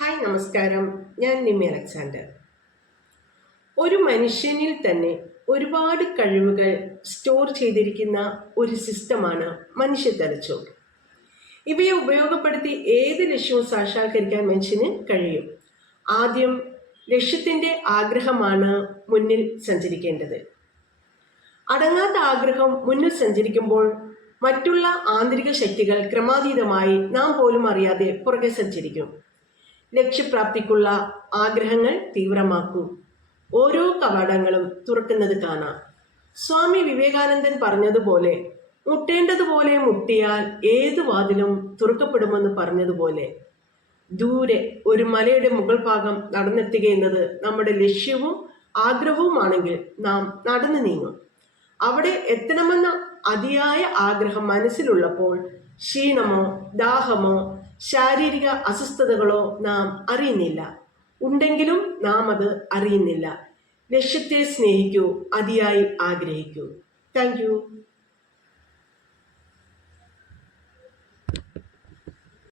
Hi നമസ്കാരം. ഞാൻ Nimmi Alexander. ഒരു മനുഷ്യനിൽ തന്നെ ഒരുപാട് കഴിവുകൾ സ്റ്റോർ ചെയ്തിരിക്കുന്ന ഒരു സിസ്റ്റമാണ് മനുഷ്യ തലച്ചോർ ഇവയെ ഉപയോഗപ്പെടുത്തി ഏത് ലക്ഷ്യവും സാക്ഷാത്കരിക്കാൻ മനുഷ്യന് കഴിയും. ആദ്യം ലക്ഷ്യത്തിന്റെ ആഗ്രഹമാണ് മുന്നിൽ സഞ്ചരിക്കേണ്ടത്. അടങ്ങാത്ത ആഗ്രഹം മുന്നിൽ സഞ്ചരിക്കുമ്പോൾ മറ്റുള്ള ആന്തരിക ശക്തികൾ ക്രമാതീതമായി നാം പോലും അറിയാതെ പുറകെ സഞ്ചരിക്കും. ലക്ഷ്യപ്രാപ്തിക്കുള്ള ആഗ്രഹങ്ങൾ തീവ്രമാക്കൂ. ഓരോ കവാടങ്ങളും തുറക്കുന്നത് കാണാം. സ്വാമി വിവേകാനന്ദൻ പറഞ്ഞതുപോലെ മുട്ടേണ്ടതുപോലെ മുട്ടിയാൽ ഏത് വാതിലും തുറക്കപ്പെടുമെന്ന് പറഞ്ഞതുപോലെ. ദൂരെ ഒരു മലയുടെ മുകൾ ഭാഗം നടന്നെത്തുക എന്നത് നമ്മുടെ ലക്ഷ്യവും ആഗ്രഹവുമാണെങ്കിൽ നാം നടന്നു നീങ്ങും. അവിടെ എത്തണമെന്ന അതിയായ ആഗ്രഹം മനസ്സിലുള്ളപ്പോൾ ക്ഷീണമോ ദാഹമോ ശാരീരിക അസ്വസ്ഥതകളോ നാം അറിയുന്നില്ല. ഉണ്ടെങ്കിലും നാം അത് അറിയുന്നില്ല. ലക്ഷ്യത്തെ സ്നേഹിക്കൂ അതിയായി ആഗ്രഹിക്കൂ. താങ്ക്